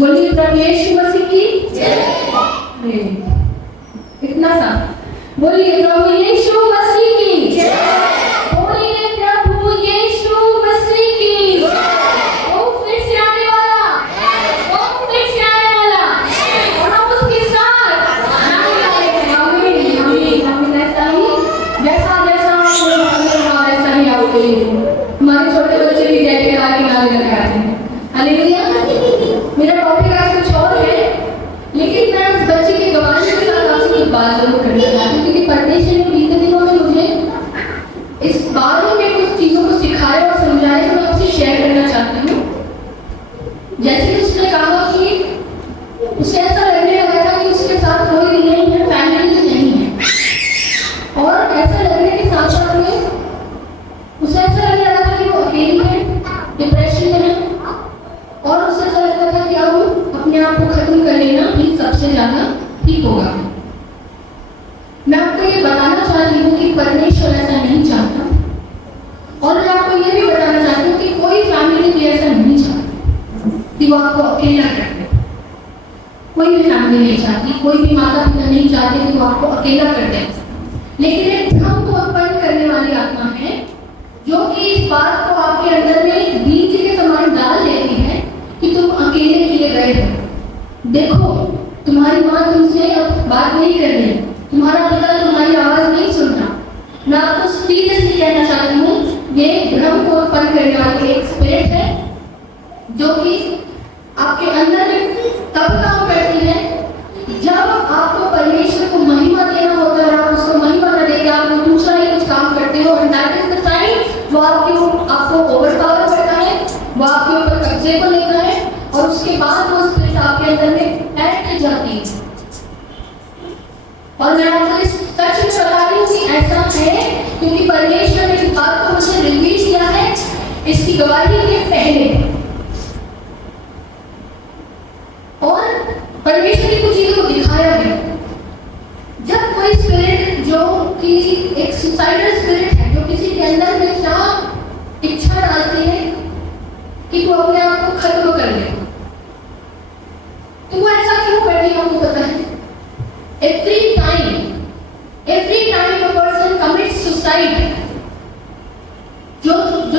बोलिए प्रभु यीशु मसीह की जय। इतना सा बोलिए प्रभु यीशु मसीह की जय। बोलिए प्रभु यीशु मसीह की जय। वो फिर से आने वाला, वो फिर से आने वाला, और हम उसके साथ आमीन आमीन आमीन। ऐसा ही जैसा जैसा वैसा ही आओगे। हमारे छोटे बच्चे भी जय के आगे नाम करके आते हैं। हालेलुया। मेरा टॉपिक आज कुछ और है, लेकिन मैं उस बच्चे की गवाही के साथ आपसे एक बात जरूर करना चाहती हूँ, क्योंकि परमेश्वर ने बीते दिनों में मुझे इस बारे में कुछ चीज़ों को सिखाया और समझाया जो मैं आपसे शेयर करना चाहती हूँ। जैसे कि उसने कहा कि उसे ऐसा लगने लगा था कि उसके साथ कोई भी नहीं है, फैमिली नहीं है, और ऐसा लगने के साथ साथ में उसे ऐसा लगने लगा था कि वो अकेली है, डिप्रेशन में है, और उसे ऐसा लगता था कि अब अपने आप को खत्म कर लेना ही सबसे ज्यादा ठीक होगा। मैं आपको ये बताना चाहती हूँ कि परमेश्वर ऐसा नहीं चाहता, और मैं आपको ये भी बताना चाहती हूँ कि कोई फैमिली भी ऐसा नहीं चाहती कि वो आपको अकेला कर दे। कोई भी फैमिली नहीं चाहती, कोई भी माता पिता नहीं चाहते कि वो आपको अकेला कर दे। लेकिन एक भ्रम को उत्पन्न करने वाली आत्मा है जो कि इस बात को आपके अंदर में बीज के समान डाल देती है कि तुम अकेले किए गए हो। देखो, तुम्हारी माँ तुमसे अब बात नहीं कर रही, तुम्हारा पिता तुम्हारी आवाज नहीं सुनता। मैं आपको सीरियसली कहना चाहती हूँ, ये भ्रम को उत्पन्न करने वाली एक स्पिरिट है जो कि आपके अंदर में तब काम करती है जब आपको परमेश्वर को महिमा देना होता है, और आप उसको महिमा न देकर आप दूसरा ही कुछ काम करते हो, and that is the time वो आपको ओवरपावर करता है, वो आपके ऊपर कब्जे को लेता है, और उसके बाद वो स्पिरिट आपके अंदर में ऐड की जाती है। और मैं आपको इस सच में बता रही हूँ कि ऐसा है, क्योंकि परमेश्वर ने इस बात को मुझे रिलीज किया है इसकी गवाही के पहले, और परमेश्वर ने कुछ चीजों को दिखाया है। जब कोई स्पिरिट जो कि एक सुसाइडल स्पिरिट है, जो किसी के अंदर में क्या इच्छा डालती है कि तू अपने आप को खत्म कर ले, तो वो ऐसा क्यों करती है आपको पता है? Every time a person commits suicide, जो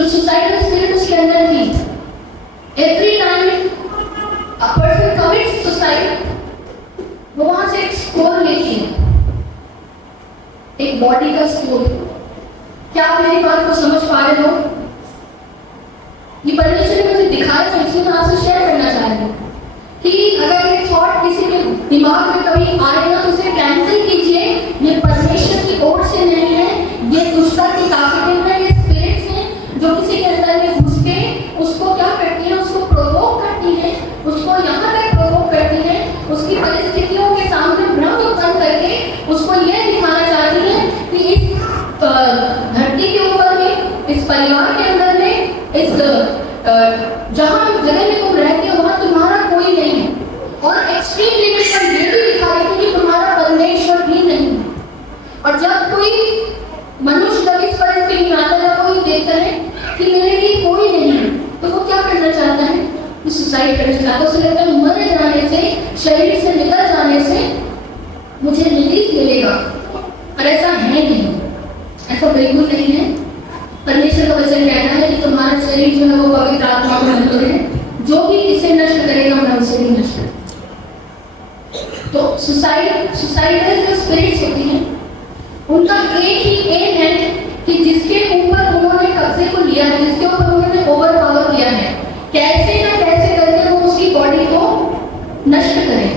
सुसाइडल स्पिरिट उसके अंदर थी, every time a person commits suicide, वो वहां से एक स्कोर लेती है, एक बॉडी का स्कोर। क्या आप मेरी बात को समझ पा रहे हो? ये परमेश्वर ने मुझे दिखाया, तो इसलिए मैं आपसे शेयर करना चाह रही हूँ कि अगर ये थॉट किसी के दिमाग में कभी आए ना, तो उसे कैंसिल कीजिए। ये परमेश्वर की ओर से नहीं है, ये दुष्टता की ताकतें हैं, ये स्पिरिट्स हैं जो किसी के अंदर में घुस के उसको क्या करती है, उसको प्रोवोक करती है, उसको यहाँ तक प्रोवोक करती है, उसकी परिस्थितियों के सामने भ्रम उत्पन्न करके उसको ये दिखाना चाहती है कि इस धरती के ऊपर में, इस परिवार के अंदर में, इस जहाँ जगह में तुम रहते हो वहाँ तुम्हारा कोई नहीं है, और एक्सट्रीम लिमिट पर ये भी दिखा रही थी कि तुम्हारा परमेश्वर भी नहीं है। और जब कोई मनुष्य जब इस परिस्थिति में आता है, कोई देखता है कि मेरे लिए कोई नहीं है, तो वो क्या करना चाहता है? सुसाइड करना चाहता है। उसे लगता है मर जाने से, शरीर से निकल जाने से मुझे रिलीफ मिलेगा, पर ऐसा है नहीं, ऐसा बिल्कुल नहीं है। परमेश्वर का वचन कहता है कि तुम्हारा शरीर जो है वो पवित्र आत्मा का मंदिर है, जो भी इसे नष्ट करेगा मैं उसे भी नष्ट करूंगा। तो सुसाइडल जो स्पिरिट्स होती हैं, उनका एक ही एम है कि जिसके ऊपर उन्होंने कब्जे को लिया है, जिसके ऊपर उन्होंने ओवर पावर किया है, कैसे ना कैसे करके वो उसकी बॉडी को नष्ट करें।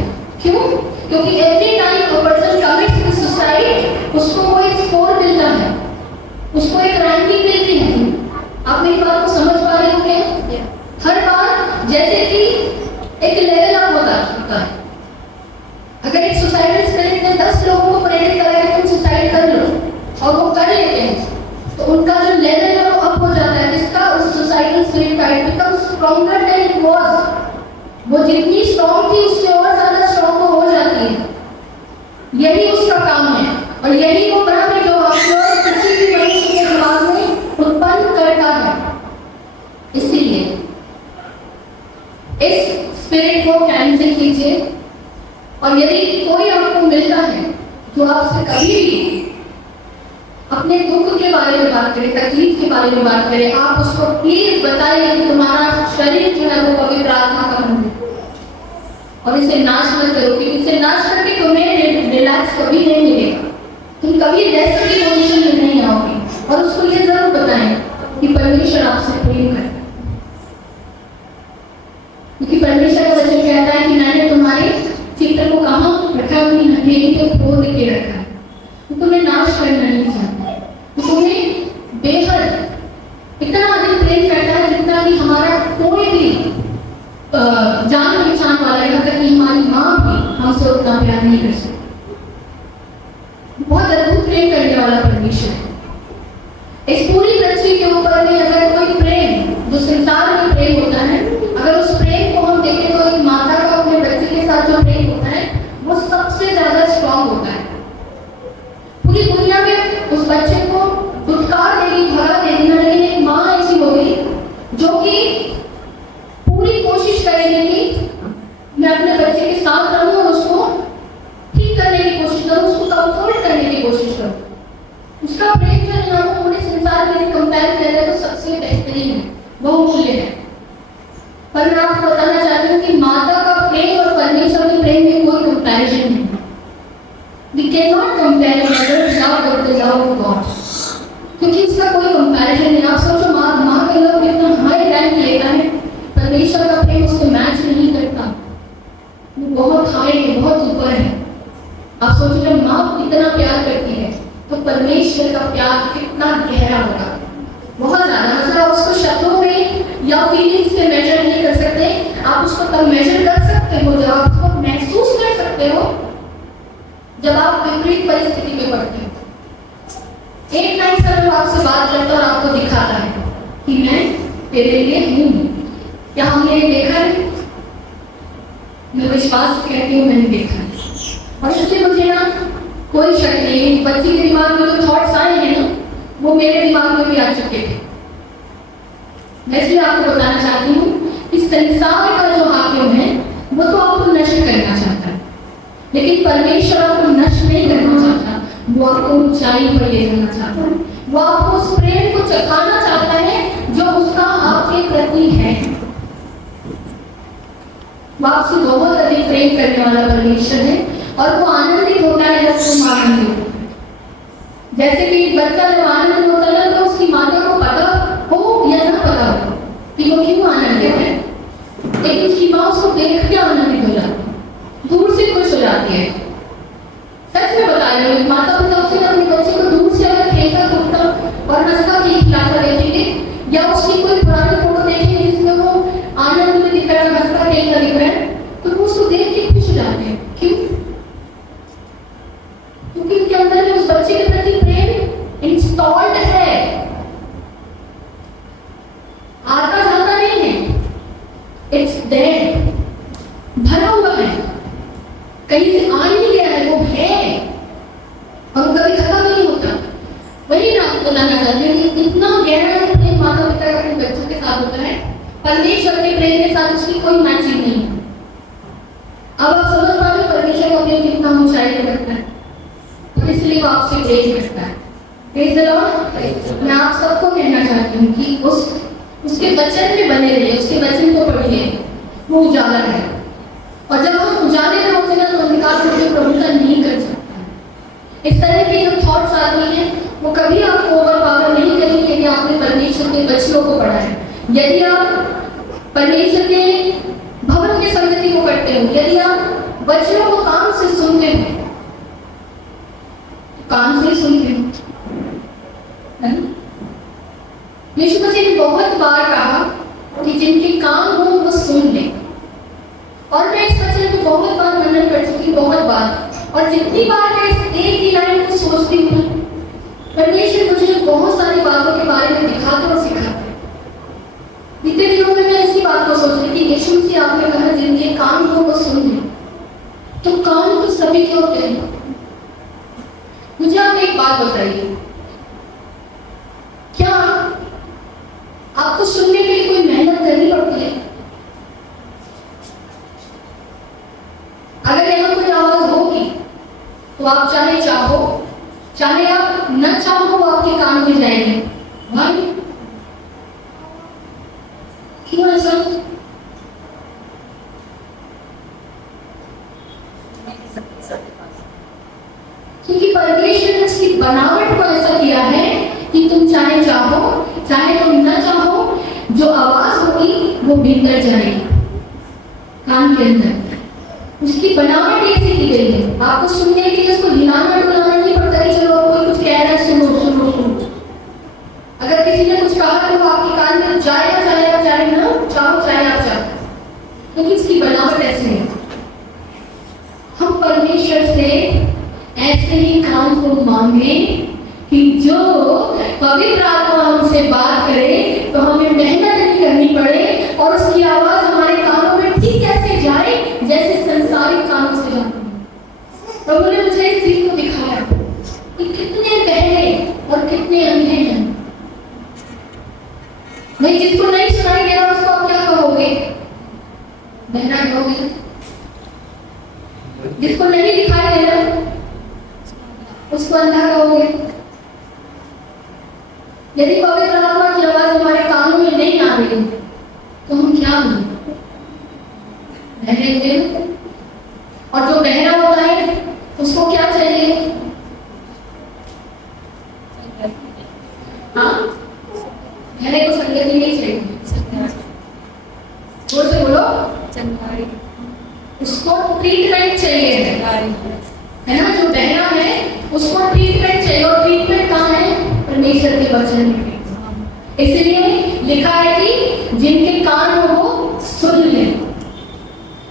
क्यों? क्योंकि every time a person commits suicide, उसको वो एक स्कोर मिलता है, उसको एक रैंकिंग मिलती है। आप मेरी बात को समझ पा रहे हो क्या? हर बार जैसे कि एक लेवल अप होता है। अगर एक सुसाइडल स्पिरिट ने 10 लोगों को प्रेरित करा है तुम सुसाइड कर लो, और वो कर लेते हैं, तो उनका जो लेवल है वो अप हो जाता है। जिसका उस सुसाइडल स्पिरिट का it becomes stronger than it was. वो जितनी स्ट्रॉन्ग थी उससे और ज्यादा स्ट्रॉन्ग हो जाती है। यही उसका काम है, और यही वो भ्रम है जो आपको किसी भी मनुष्य के दिमाग में उत्पन्न करता है। इसीलिए इस स्पिरिट को और यदि कोई आपको मिलता है जो आपसे कभी भी अपने दुख के बारे में बात करे, तकलीफ के बारे में बात करे, आप उसको प्लीज बताइए कि तुम्हारा शरीर जो है वो पवित्र आत्मा का मंदिर, और इसे नाश मत करो, क्योंकि इसे नाश करके तुम्हें रिलैक्स कभी नहीं मिलेगा, तुम कभी रेस्ट की पोजीशन में नहीं आओगे। और उसको ये जरूर बताएं कि परमेश्वर आपसे प्रेम करता है, क्योंकि परमेश्वर का वचन कहता है कि मैंने तुम्हारे चित्र को कहाँ रखा, अपनी हथेली को खोद के रखा है, तो तुम्हें नाश करना नहीं चाहता, तो तुम्हें बेहद इतना अधिक प्रेम करता है जितना कि हमारा कोई भी जान पहचान वाला, यहाँ तक कि हमारी माँ भी हमसे उतना प्यार नहीं कर सकती। बहुत अद्भुत प्रेम करने वाला परमेश्वर है। इस पूरी पृथ्वी के ऊपर में अगर कोई प्रेम, जो संसार में प्रेम होता है, अगर उस प्रेम को हम देखें तो एक माता का अपने बच्चे के साथ जो प्रेम होता है वो सबसे ज्यादा स्ट्रॉन्ग होता है। पूरी दुनिया में उस बच्चे को दुत्कार देगी, भगा देगी, लेकिन एक माँ ऐसी होगी जो कि पूरी कोशिश करेगी कि मैं अपने बच्चे के साथ रहूं और उसको ठीक करने की कोशिश करूं, उसको कंफर्ट करने की कोशिश करूं। उसका प्रेम जो है वो पूरे संसार में कंपेयर करें तो सबसे बेहतरीन है, बहुमूल्य है। पर मैं आपको बताना चाहती हूँ कि माता का प्रेम और परमेश्वर के प्रेम में कोई कंपैरिजन नहीं है। We cannot compare mother's love with the love of God, क्योंकि इसका कोई कंपैरिजन नहीं। आप सोचो माँ का लव कितना हाई रैंक लेता है, परमेश्वर का प्रेम उससे मैच नहीं करता, वो बहुत हाई है, बहुत ऊपर है। आप सोचो जब माँ इतना प्यार करती है तो परमेश्वर का प्यार कितना गहरा होगा, बहुत ज्यादा। मतलब आप उसको शब्दों में या फीलिंग्स से मेजर नहीं कर सकते, आप उसको तब मेजर कर सकते हो जब आप उसको महसूस कर सकते हो, जब आप विपरीत परिस्थिति में पड़ते हो। एक टाइम सर वो आपसे बात करता और आपको दिखाता है कि मैं तेरे लिए हूँ। क्या हमने देखा है? मैं विश्वास कहती हूँ मैंने देखा है, और इसलिए मुझे ना कोई शक नहीं, बच्ची के दिमाग में जो थॉट्स आए हैं ना वो मेरे दिमाग में भी आ चुके थे। मैं इसलिए आपको बताना चाहती हूँ कि संसार का जो हाकिम है वो तो आपको नष्ट करना चाहता है, लेकिन परमेश्वर आपको नष्ट नहीं करना चाहता, वो आपको ऊंचाई पर ले जाना चाहता है, वो आपको उस प्रेम को चखाना चाहता है जो उसका आपके प्रति है। वो आपसे बहुत अधिक प्रेम करने वाला परमेश्वर है, और वो आनंदित होता है जब तुम आनंदित हो। जैसे कि बच्चा जब आनंदित होता है तो उसकी माता को पता हो या ना पता हो कि वो क्यों आनंदित है, लेकिन उसकी माँ उसको देख के आनंदित हो जाती है, दूर से खुश हो जाती है। सच में बता रही हूँ, माता पिता उससे अपने बच्चे को दूर से अगर खेलता कूदता और हंसता खिलाता देखेंगे, या उसकी कोई पुरानी फोटो देखेंगे जिसमें वो आनंद में दिख रहा है, हंसता खेलता दिख रहा है, तो वो उसको देख के खुश हो जाते हैं। क्यों? क्योंकि उनके अंदर में उस बच्चे के प्रति प्रेम इंस्टॉल्ड है, आता जाता नहीं है, इट्स देयर, भरा हुआ है, कहीं से आ नहीं गया है, वो है और कभी खत्म नहीं होता। वही ना आपको बताना चाहती हूँ कि इतना गहरा प्रेम माता पिता का अपने बच्चों के साथ होता है, परमेश्वर के प्रेम के साथ उसकी कोई मैचिंग नहीं है। अब आप समझ पा रहे परमेश्वर का प्रेम कितना ऊंचाई पे रखता है, और इसलिए वो आपसे प्रेम करता है। Praise the Lord. मैं आप सबको कहना चाहती हूँ कि उसके वचन में बने रहिए, उसके वचन को पढ़िए, वो उजाला है, और जब हम उजाले में होते हैं तो अंधकार को प्रभुता नहीं कर सकता। इस तरह के जो थॉट्स आती हैं वो कभी आपको ओवर पावर नहीं करेंगे यदि आपने परमेश्वर के वचनों को पढ़ा है, यदि आप परमेश्वर के भवन की संगति को करते हो, यदि आप वचनों को कान से सुनते हो, कान से सुनते हो। यीशु मसीह ने बहुत बार कहा कि जिनके कान हो वो सुन ले, और मैं इस वचन को बहुत बार मनन कर चुकी, बहुत बार, और जितनी बार मैं इस एक ही लाइन को सोचती हूँ, परमेश्वर मुझे बहुत सारी बातों के बारे में दिखाता और सिखाता। बीते दिनों में मैं इसी बात को सोच रही थी, यीशु मसीह आपने कहा जिनके कान हो वो सुन ले, तो कान तो सभी के होते हैं। मुझे आप एक बात बताइए, क्या आपको सुनने के लिए कोई मेहनत करनी पड़ती है? अगर यहाँ कोई चाहे आप न चाहो वो आपके कान में जाएंगे। भाई क्यों ऐसा? क्योंकि परमेश्वर ने उसकी बनावट को ऐसा किया है कि तुम चाहे चाहो चाहे तुम न चाहो, जो आवाज होगी वो भीतर जाएगी कान के अंदर। उसकी बनावट ऐसी की गई है, आपको सुनने के लिए उसको हिलाना डुलाना नहीं पड़ता कि चलो कोई कुछ कह रहा है सुनो सुनो सुनो। अगर किसी ने कुछ कहा तो वो आपके कान में जाएगा जाएगा, चाहे ना चाहो चाहे आप चाहो, क्योंकि उसकी बनावट ऐसी है। हम परमेश्वर से ऐसे ही काम को मांगे कि जो पवित्र आत्मा हमसे बात करे तो हमें मेहनत नहीं करनी पड़े और उसकी आवाज हमारे कानों में ठीक ऐसे जाए जैसे संसारिक कानों से जाती है। प्रभु ने मुझे इस चीज को दिखाया कि कितने बहरे और कितने अंधे हैं। नहीं, जिसको नहीं सुनाई दे रहा उसको आप क्या कहोगे? बहरा कहोगे। जिसको नहीं दिखाई दे रहा उसको अंधा कहोगे। यदि पवित्र आत्मा की आवाज हमारे कानों में नहीं आ रही तो हम क्या होंगे? बहरे होंगे। और जो बहरा होता है उसको क्या चाहिए? हाँ, बहरे को संगति नहीं चाहिए। जोर से बोलो, उसको ट्रीटमेंट चाहिए है ना। जो बहरा है उसको ट्रीटमेंट चाहिए, और ट्रीटमेंट कहाँ है? परमेश्वर के वचन में। इसलिए लिखा है कि जिनके कान हो वो सुन ले।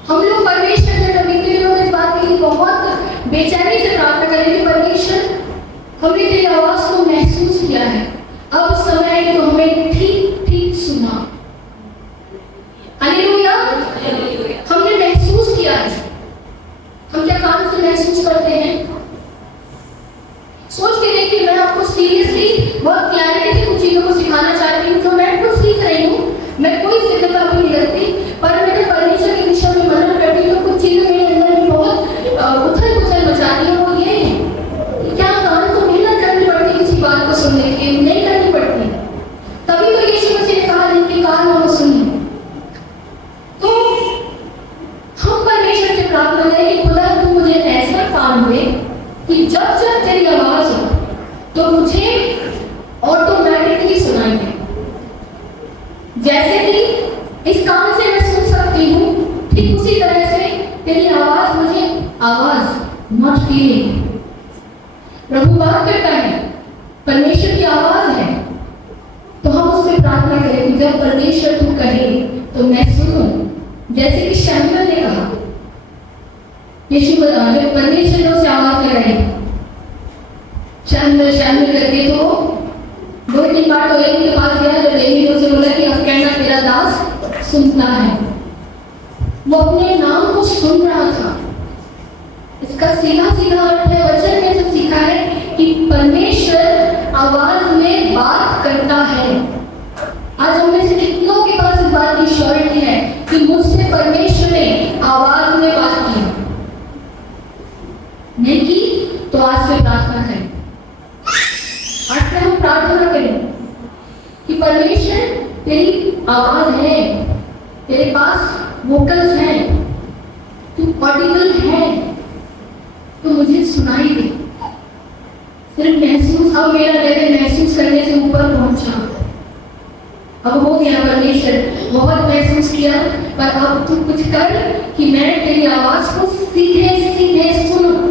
हम लोग परमेश्वर से कभी इस बात के लिए बहुत बेचैनी से प्रार्थना करें कि परमेश्वर हमने तेरी आवाज को महसूस किया है, अब समय है कि हमें ठीक ठीक सुना। हालेलुया। हमने महसूस किया है। हम क्या कान से महसूस करते हैं? सोच के देखिए, मैं आपको सीरियसली बहुत क्लैरिटी से कुछ चीजों को सिखाना चाहती हूँ जो मैं तो सीख रही हूँ। मैं कोई सिद्धता भी नहीं रखती, पर मैं जब परमेश्वर के विषय में मनन करती हूँ तो कुछ चीजें मेरे अंदर भी बहुत उथल पुथल मचाती है। वो ये है क्या कान को मेहनत करनी पड़ती किसी बात को सुनने के लिए? नहीं करनी पड़ती। तभी तो यीशु मसीह ने कहा जिनके कान हो वो सुनिए। तो हम परमेश्वर से प्रार्थना करें कि खुदा तू मुझे ऐसा कान दे कि जब जब तेरी आवाज हो तो मुझे ऑटोमेटिकली सुनाई दे। जैसे कि इस कान से मैं सुन सकती हूँ, ठीक उसी तरह से तेरी आवाज मुझे आवाज नॉट फीलिंग। प्रभु बात करता है, परमेश्वर की आवाज है, तो हम उससे प्रार्थना करें कि जब परमेश्वर तू कहे तो मैं सुनूं। जैसे कि शमूएल ने कहा, यीशु जब परमेश्वर ने उसे आवाज लगाई शमूएल शमूएल करके, तो 2-3 बार तो एली के पास गया, जब एली ने उसे बोला कि अब कहना तेरा दास सुनता है। वो अपने नाम को सुन रहा था। इसका सीधा सीधा अर्थ है, वचन में सब सीखा है कि परमेश्वर आवाज में बात करता है। आज हम में से कितनों के पास इस बात की श्योरिटी है कि मुझसे परमेश्वर ने आवाज में बात की? नहीं की तो आज से प्रार्थना करें। आज से हम प्रार्थना करें कि परमेश्वर तेरी आवाज है, तेरे पास वोकल्स हैं, तू ऑडिबल है, तो मुझे सुनाई दे। सिर्फ महसूस, अब मेरा लेवल महसूस करने से ऊपर पहुंचा। अब हो गया परमेश्वर, बहुत महसूस किया, पर अब तू कुछ कर कि मैं तेरी आवाज को सीधे सीधे सुनूं।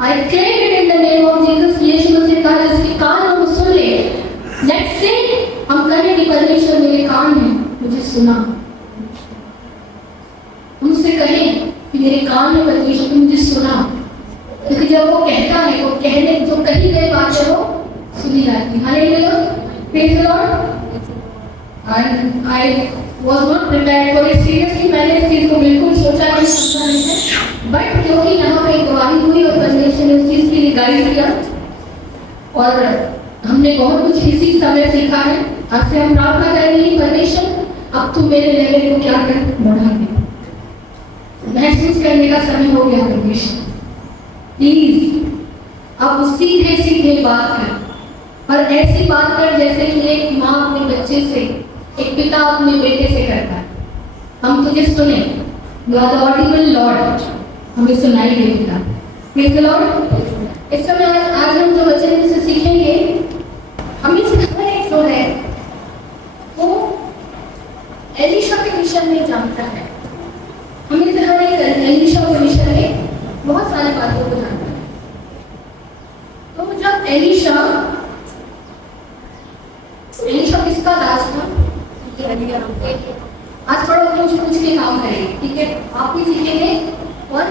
I claim it in the name of Jesus। यीशु मसीह कहा जिसके कान हो वो सुन ले। Let's say हम कहें कि परमेश्वर मेरे कान है, मुझे सुना। उनसे कहें कि मेरे कान है परमेश्वर, मुझे सुना। क्योंकि जब वो कहता है, वो कहने जो कही गई बातें वो सुनी जाती है। Hallelujah, praise the Lord. I was not prepared for it seriously। मैंने इस चीज को बिल्कुल सोचा नहीं, समझा नहीं है, बट क्योंकि यहाँ पे गवाही हुई और परमेश्वर ने उस चीज के लिए गाइड किया और हमने बहुत कुछ इसी समय सीखा है। आज से हम प्रार्थना करेंगे परमेश्वर अब तू मेरे लेवल को क्या कर बढ़ा दे। महसूस करने का समय हो गया परमेश्वर, प्लीज अब वो सीधे सीधे बात कर, और ऐसी बात कर जैसे कि एक माँ अपने बच्चे से, एक पिता अपने बेटे से करता है। हम तुझे सुने, you are the audible lord, हमें सुनाई दे पिता। Praise the lord. इस समय आज हम जो वचन से सीखेंगे, हमें सिखाना एक जो है वो एलीशा के विषय में जानता है। हमें सिखाना एक एलीशा के विषय में बहुत सारी बातों को जानता है। तो जब एलीशा किसका दास था? आज थोड़ा पूछ के काम करेंगे, ठीक है? आप भी सीखेंगे और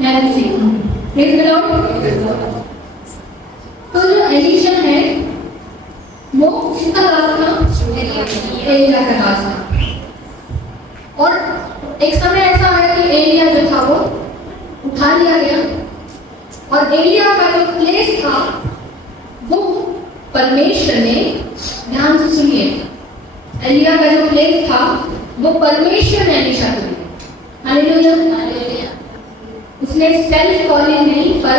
मैं भी सीखूंगी। Praise the Lord. तो जो एलीशा है वो किसका दास था? एलिया का दास था। और एक समय ऐसा आया कि एलिया जो था वो उठा लिया गया, और एलिया का जो प्लेस था वो परमेश्वर ने, ध्यान से सुनिए, एलिया का जो प्लेस था वो परमेश्वर ने एलीशा को दिया। हालेलुया। उसने सेल्फ कॉलिंग नहीं, पर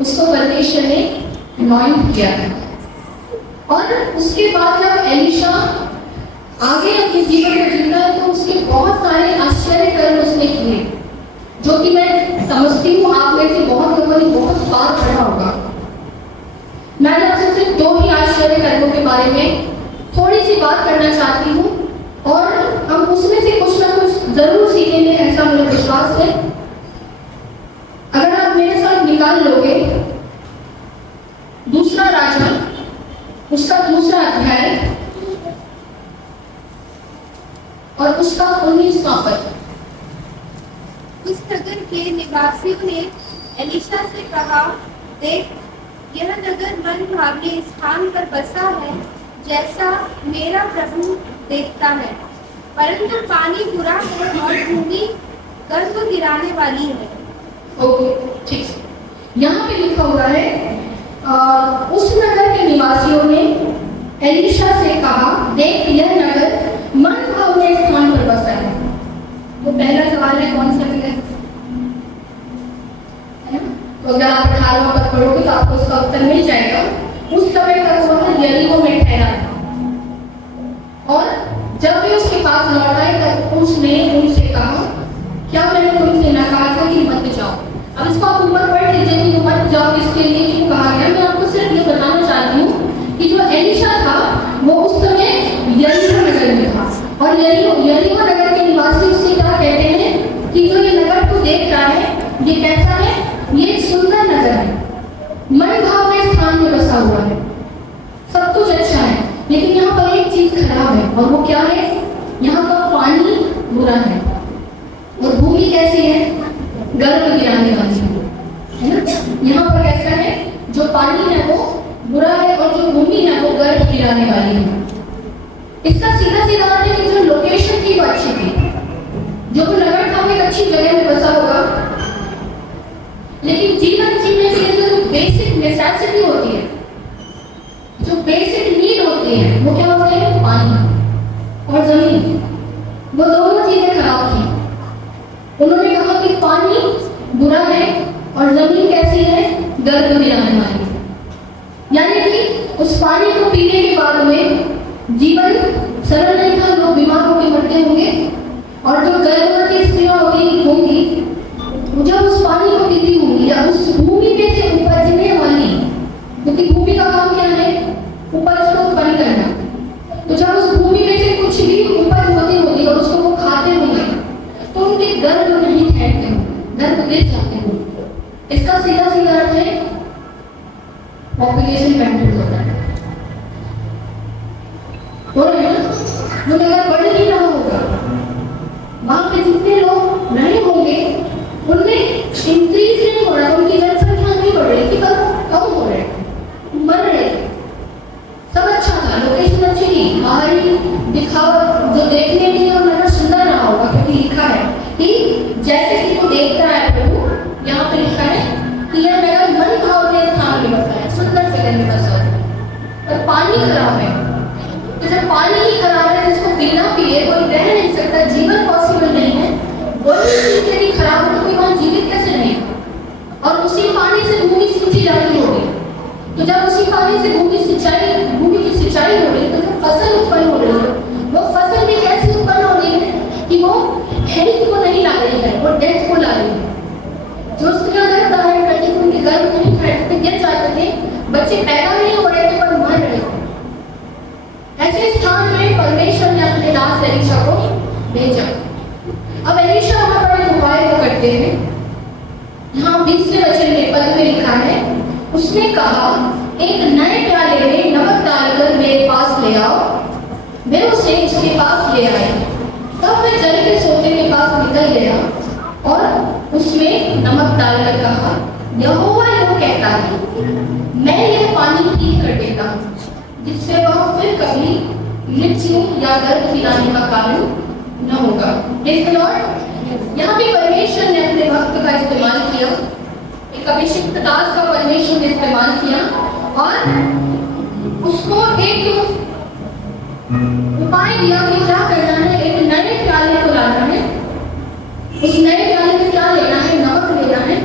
उसको परमेश्वर ने अनॉइंट किया था। और उसके बाद जब एलीशा आगे अपने जीवन में जीता है तो उसके बहुत सारे आश्चर्य कर्म उसने किए, जो कि मैं समझती हूँ आप में से बहुत लोगों ने बहुत बार पढ़ा होगा। मैं आपसे सिर्फ 2 ही आश्चर्य कर्मों के बारे में थोड़ी सी बात करना चाहती हूँ, और हम उसमें से कुछ ना कुछ जरूर सीखेंगे, ऐसा मुझे विश्वास है। अगर आप मेरे साथ निकाल लोगे दूसरा राजा, उसका दूसरा अध्याय और उसका 19वां पद। उस नगर के निवासियों ने एलीशा से कहा, देख, यह नगर मन भावने स्थान पर बसा है, जैसा मेरा प्रभु देखता है, परंतु पानी बुरा है और भूमि गर्भ गिराने वाली है। ओके, ठीक है। यहाँ पे लिखा हुआ है उस नगर के निवासियों ने एलीशा से कहा, देख, यह नगर मन भावने स्थान पर बसा है। वो पहला सवाल है, कौन सा नगर है ना? तो अगर आप 18वां पद पढ़ोगे तो आपको उसका उत्तर मिल जाएगा। उस समय तक वह यरीहो में ठहरा था, और जब वे उसके पास लौट आए तब उसने उनसे कहा, क्या मैंने तुमसे न कहा था कि मत जाओ? अब इसको आप ऊपर पढ़ लीजिए कि मत जाओ किसके लिए क्यों कहा गया। मैं आपको सिर्फ ये बताना चाहती हूँ कि जो एलीशा था वो उस समय यरीहो नगर में था, और यरीहो नगर के निवासी उससे क्या कहते हैं कि जो ये नगर तू देख रहा है ये कैसा है? ये एक सुंदर नगर है, मन भावने स्थान में बसा हुआ है, सब कुछ अच्छा है, लेकिन यहाँ पर एक चीज खराब है, और वो क्या है? यहाँ का पानी बुरा है, और भूमि कैसी है? गर्भ गिराने वाली है ना? यहाँ पर कैसा है? जो पानी है वो बुरा है, और जो भूमि है वो गर्भ गिराने वाली है। इसका सीधा सीधा अर्थ है कि जो लोकेशन थी वो अच्छी थी, जो नगर था वो एक अच्छी जगह में बसा होगा, लेकिन जीवन जीने के लिए जो बेसिक नेसेसिटी होती है, जो बेसिक नीड होती है, वो क्या होते हैं? पानी और जमीन। वो दोनों चीजें खराब थी। उन्होंने कहा कि पानी बुरा है और जमीन कैसी है? गर्भ गिराने वाली है। यानी कि उस पानी को पीने के बाद में जीवन सरल नहीं था, लोग बीमार होकर मरते होंगे, और जो गर्भवती स्त्रियां होंगी जब उस पानी को पीती होंगी या उस भूमि में से उपजने वाली, क्योंकि भूमि का काम क्या है? उपज को उत्पन्न करना। तो जब उस भूमि में से कुछ भी उपज होती होगी और उसको वो खाते होंगे तो उनके गर्भ नहीं ठहरते होंगे, गर्भ गिर जाते होंगे। इसका सीधा सीधा अर्थ है पॉपुलेशन कंट्रोल होता है। वो नगर बढ़ नहीं रहा होगा, वहां पे जितने लोग रहे होंगे उनमें इंक्रीज नहीं हो रहा, उनकी जनसंख्या नहीं बढ़ रही थी, पर कम हो रहे, मर रहे। सब अच्छा था, लोकेशन अच्छी थी, बाहरी दिखावा जो देखने के लिए और नगर सुंदर रहा होगा, क्योंकि लिखा है कि जैसे कि तू देख रहा है प्रभु, यहाँ पे लिखा है कि यह नगर मन भावने स्थान में बसा है, सुंदर जगह में बसा है, पर पानी खराब है। तो जब पानी ही खराब है, जिसको बिना पिए कोई रह नहीं सकता, जीवन पॉसिबल नहीं है, वही चीज यदि खराब हो तो कोई वहां जीवित कैसे नहीं? और उसी पानी से भूमि पानी से भूमि की सिंचाई हो रही है, तो जो फसल उत्पन्न हो रही है, वो फसल भी कैसे उत्पन्न हो रही है कि वो हेल्थ को नहीं ला रही है, वो डेथ को ला रही है। जो स्त्रियां गर्भ धारण करती थी, उनके गर्भ में नहीं फैलते, गिर जाते थे, बच्चे पैदा नहीं हो रहे थे पर मर रहे थे। ऐसे स्थान में परमेश्वर ने अपने दास एलीशा को भेजा। अब एलीशा वहां पर एक उपाय को करते हैं। यहाँ 20वें वचन में पद में लिखा है, उसने कहा, एक नए प्याले में नमक डालकर मेरे पास ले आओ। वे उसे उसके पास ले आए। तब वह जल के सोते के पास निकल गया और उसमें नमक डालकर कहा, यहोवा यूं कहता है, मैं यह पानी ठीक कर देता हूँ, जिससे वह फिर कभी मृत्यु या गर्भ पिलाने का कारण न होगा। Praise the Lord। यहाँ भी परमेश्वर ने अपने भक्त का इस्तेमाल किया, एक अभिषिक्त दास का परमेश्वर ने इस्तेमाल किया और उसको एक उपाय दिया कि क्या करना है। एक नए प्याले को लाना है, उस नए प्याले में क्या लेना है, नमक लेना है,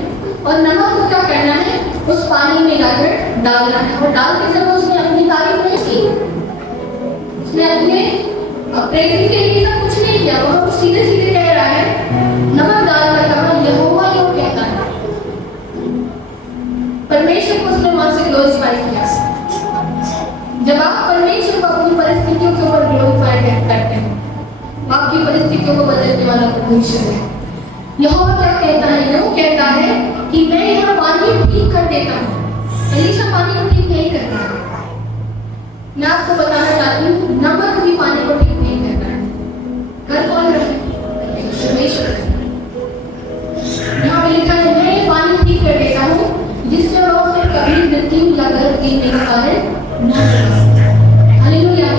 और नमक को क्या करना है, उस पानी में लाकर डालना है। और डाल के जब उसने अपनी तारीफ नहीं की, उसने अपने प्रेज़िंग के लिए सब कुछ नहीं किया, वो सीधे सीधे कह रहा है, नमक डालकर कहा, यहोवा यूं कहता है। परमेश्वर को उसने वहां से ग्लोरीफाई किया। जब आप परमेश्वर को अपनी परिस्थितियों के ऊपर ग्लोरीफाई करते हैं, आपकी परिस्थितियों को बदलने वाला परमेश्वर है। यहोवा क्या कहता है, यूं कहता है कि मैं यहाँ पानी ठीक कर देता हूँ। एलीशा पानी को ठीक नहीं करता है। मैं आपको बताना चाहती हूँ, नमक भी पानी को ठीक नहीं करता है। कर कौन रहे? परमेश्वर। यहाँ पे लिखा है, मैं ये पानी ठीक कर देता हूँ, जिससे वो उसे कभी मृत्यु या गर्भ गिरने का कारण न होगा। हालेलुया।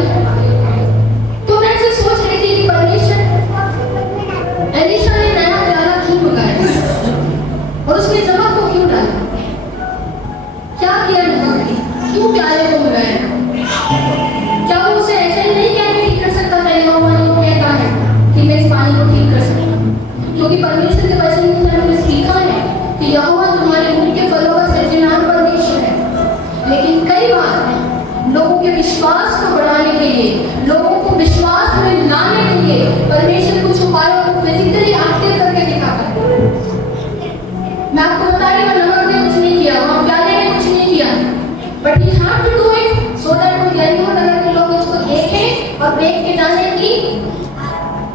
तो मैं ऐसे सोच रही थी कि परमेश्वर, एलीशा ने नया प्याला क्यों मंगाया और उसने नमक को क्यों डाला? क्या किया नमक ने? क्यों प्याले को मंगाया? क्या वो उसे ऐसे ही नहीं कहकर ठीक कर सकता था? यहोवा यूं कहता है कि मैं इस पानी को ठीक कर सकता हूँ। क्योंकि परमेश्वर के वचन में हमने सीखा है कि यहोवा तुम्हारे मुंह के फलों का सृजनहार परमेश्वर है। लेकिन कई बार लोगों के विश्वास को बढ़ाने के लिए, लोगों को विश्वास में लाने के लिए परमेश्वर कुछ उपायों को फिजिकली एक्टिव करके दिखाता है। मैं आपको बता रही हूँ, नमक ने कुछ नहीं किया, वहाँ प्याले ने कुछ नहीं किया, but he had to do it so that यरीहो नगर के लोग इसको देखें और देख के जाने कि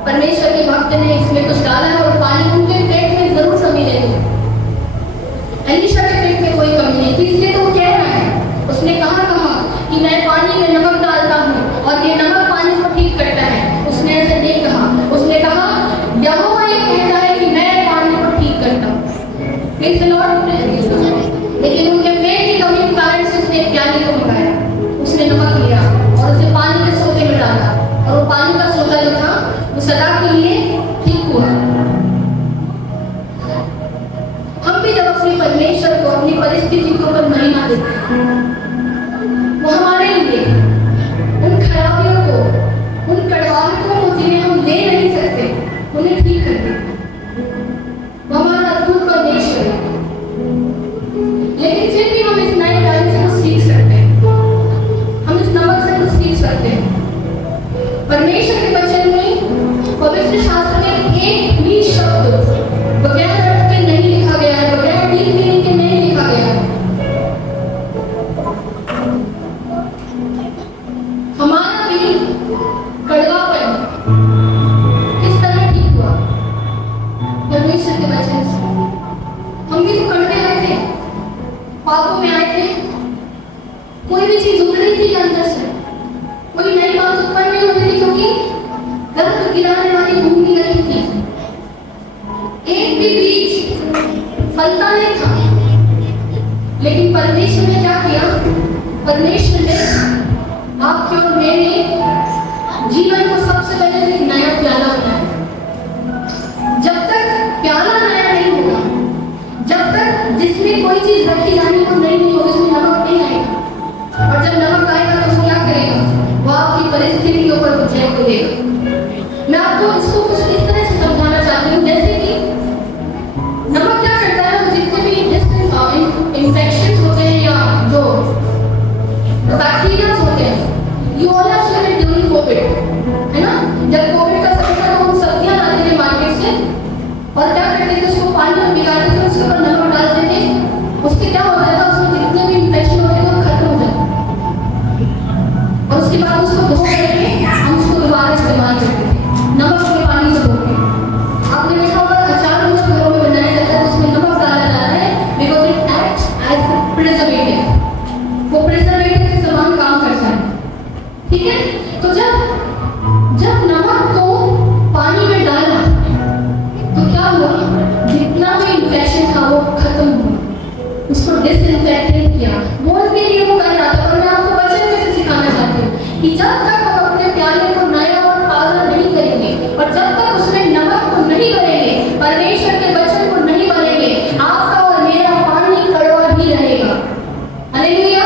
परमेश्वर के भक्त ने इसमें कुछ डाला है और पानी उनके पेट में जरूर कमी नहीं। एलीशा के पेट में कोई कमी नहीं थी, इसलिए तो वो कह रहा है, उसने कहा कि मैं पानी में नमक डालता हूँ और ये नमक पानी को ठीक करता है। उसने ऐसे नहीं कहा, उसने कहा, यहोवा ये कहता है कि मैं पानी को ठीक करता हूँ। Praise the Lord. लेकिन उनके पेट की कमी के कारण से उसने एक प्याले को मंगाया, उसने नमक लिया और उसे पानी के सोते में डाला, और वो पानी का सोता जो था वो सदा के लिए ठीक हुआ। हम भी जब अपने परमेश्वर को अपनी परिस्थिति के ऊपर महिमा देते हैं, वो हमारे लिए उन खराबियों को, उन कड़वाहटों को जिन्हें हम ले नहीं सकते, उन्हें ठीक कर देते। वो हमारा अद्भुत परमेश्वर है। लेकिन फिर भी हम इस नए प्याले से कुछ सीख सकते हैं, हम इस नमक से कुछ सीख सकते हैं। परमेश्वर के वचन में, पवित्र शास्त्र में एक भी शब्द बगैर अर्थ के नहीं लिखा गया है, बगैर ठीक मीनिंग के नहीं लिखा गया है। हमारा भी कड़वापन किस तरह ठीक हुआ? परमेश्वर के वचन से। हम भी तो कड़वे आए थे, पापों में आए थे, कोई भी चीज उड़ रही थी अंदर से, कोई नई बात उत्पन्न नहीं हो रही थी, क्योंकि गर्भ गिराने वाली भूमि नहीं थी, एक भी बीज फलता नहीं था। लेकिन परमेश्वर ने क्या किया? परमेश्वर ने आपके और मेरे जीवन को सबसे पहले एक नया प्याला बनाया। जब तक प्याला नया नहीं होगा, जब तक जिसमें कोई चीज रखी जानी वो नई नहीं होगी, उसमें नमक नहीं आएगा। और जब नमक आएगा तो वो क्या करेगा? वो आपकी परिस्थिति के ऊपर विजय को देगा। मैं आपको इसको कुछ इस तरह से समझाना चाहती हूँ, जैसे कि नमक क्या करता है, वो जितने भी इंफेक्शन होते हैं या जो वो प्रिजर्वेटिव के समान काम करता है। ठीक है, तो जब नमक को पानी में डाला तो क्या हुआ, जितना भी इन्फेक्शन था वो खत्म हुआ, उसको डिसइंफेक्टेंट किया। बोल के लिए वो कर रहा था। और मैं आपको वचन कैसे सिखाना चाहती हूँ कि जब तक हम अपने प्याले को नया और ताज़ा नहीं करेंगे और जब तक उसमें नमक को नहीं भरेंगे, परमेश्वर के वचन को नहीं भरेंगे, आपका और मेरा पानी कड़वा ही रहेगा। हालेलुया।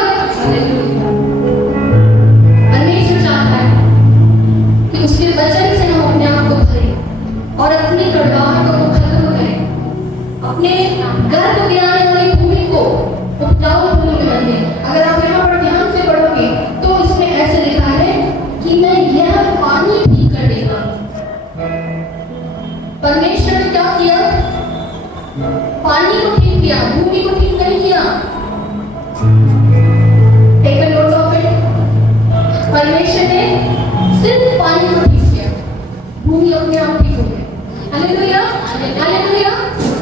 परमेश्वर चाहता है कि उसके वचन से हम अपने आप को भरें और अपनी कड़वाहट को खत्म करें, अपने घर को गिराने वाली भूमि को उपजाऊ भूमि में बदले। अगर आप यहाँ पर ध्यान से पढ़ोगे तो इसमें ऐसे लिखा है कि मैं यह पानी ठीक कर देगा। परमेश्वर ने क्या किया? पानी को ठीक किया, भूमि को ठीक नहीं किया। Take a note of it. परमेश्वर ने सिर्फ पानी को ठीक किया, भूमि अपने आप ठीक हो गई। Hallelujah, hallelujah.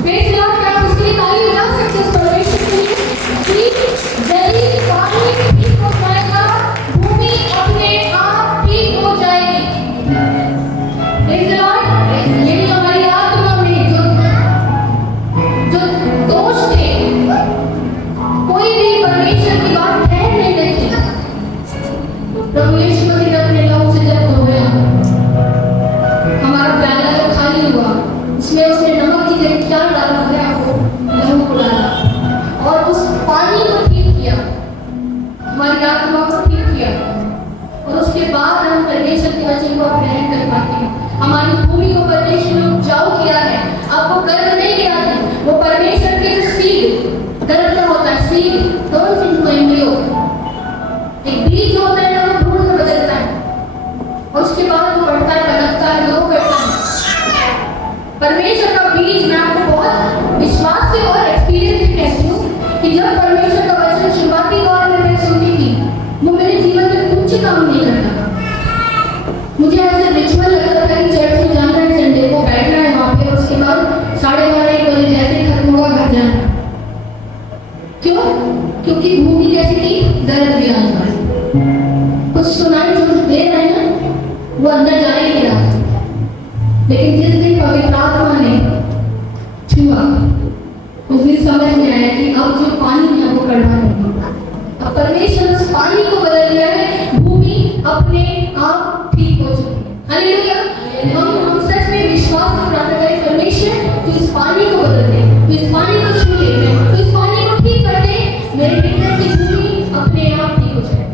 Praise the Lord. आप उसके लिए ताली बजा सकते हो परमेश्वर के लिए कि यदि पानी ठीक हो जाएगा, भूमि अपने आप ठीक हो जाएगी। Praise the Lord. यदि हमारी आत्मा में जो दोष थे, कोई भी परमेश्वर की बात ठहर नहीं रही, प्रभु यीशु मसीह ने अपने लहू से जब धोया, हमारा प्याला जब खाली हुआ, उसमें उसने नमक की जगह क्या डाला है, वो लहू को डाला और उस पानी को ठीक किया, हमारी आत्मा को ठीक किया और उसके बाद हम परमेश्वर के वचन को ग्रहण कर पाते हैं। हमारी भूमि को परमेश्वर ने उपजाऊ किया है। अब वो गर्व नहीं गिराती, वो परमेश्वर के जो सीड, गर्व क्या होता है? Seed turns into embryo. एक बीज होता है ना, वो भ्रूण में बदलता है और उसके बाद वो बढ़ता है, पनपता है, ग्रो करता है। परमेश्वर का बीज, मैं आपको बहुत विश्वास से और एक्सपीरियंस से कहती हूँ कि जब परमेश्वर का वचन शुरुआती दौर में मैं सुनती थी, वो मेरे जीवन में कुछ काम नहीं करता था। मुझे ऐसे रिचुअल लगता था कि चर्च में जाना है, संडे को बैठना है वहाँ पे, उसके बाद 12:30 1 बजे जैसे खत्म होगा घर जाना। क्यों? क्योंकि भूमि कैसी थी? दर्द गिराने वाली। कुछ सुनाई जो दे रहे हैं वो अंदर जा ही नहीं रहा। लेकिन जिस दिन पवित्र आत्मा ने छुआ, उस दिन समझ में आया कि अब जो पानी है वो कड़वा नहीं। अब परमेश्वर उस पानी को बदल दिया है, भूमि अपने आप ठीक हो चुकी है। हालेलुया। हम सच में विश्वास से प्रार्थना करें, परमेश्वर तू इस पानी को बदल दे, तू इस पानी को छू ले, तू इस पानी को ठीक कर दे, मेरे हृदय की भूमि अपने आप ठीक हो जाए।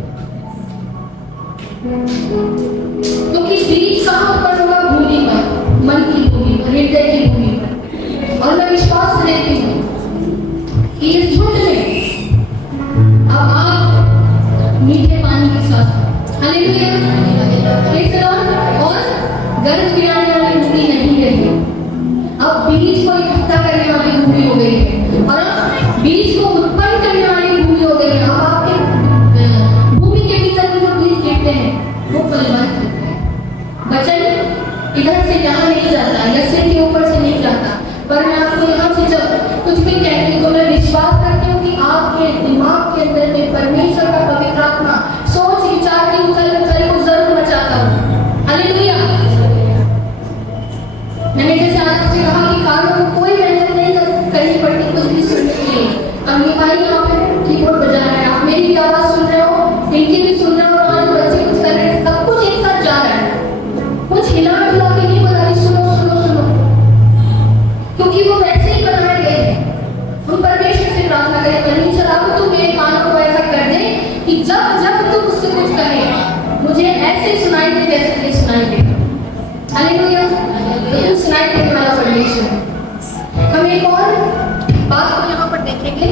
क्योंकि बीज कहाँ पर होगा? भूमि पर, मन की भूमि पर, हृदय की भूमि पर। और मैं विश्वास से देखती हूँ कि इस झुंड में अब आप मीठे पानी के साथ, हालेलुया, और गर्द गिराने वाली भूमि नहीं रही। अब बीज को इकट्ठा करने वाली भूमि हो गई है और अब बीज को उत्पन्न करने वाली भूमि हो गई है। अब आपके भूमि के भीतर में जो बीज गिरते हैं वो फलवान होते हैं। वचन इधर से यहाँ नहीं जाता, या सिर के ऊपर से नहीं जाता, पर मैं आपको यहाँ से जब कुछ भी कहती हूँ तो मैं विश्वास करती हूँ कि आपके दिमाग के अंदर में परमेश्वर का पवित्र आत्मा सोच विचार की उथल पुथल को जरूर मचाता हूँ। हालेलुया। मैंने जैसे आपसे कहा कि कानों को कोई मेहनत नहीं करनी पड़ती कुछ भी सुनने के लिए। अब ये भाई यहाँ पे कीबोर्ड बजा रहे हैं, आप मेरी भी आवाज सुन रहे हो, इनकी भी सुन रहे हो, और बच्चे कुछ कर रहे हैं, सब कुछ एक साथ जा रहा है। कुछ हिला डुला के नहीं बता रही, सुनो सुनो सुनो, क्योंकि वो वैसे ही बनाए गए हैं। हम परमेश्वर से प्रार्थना करें, परमेश्वर आप तो मेरे कानों को ऐसा कर दे कि जब जब तुम उससे कुछ कहे मुझे ऐसे सुनाई दे जैसे कि सुनाई दे। हालेलुया। तो सुनाई देने वाला परमेश्वर। हम एक और बात को यहाँ पर देखेंगे।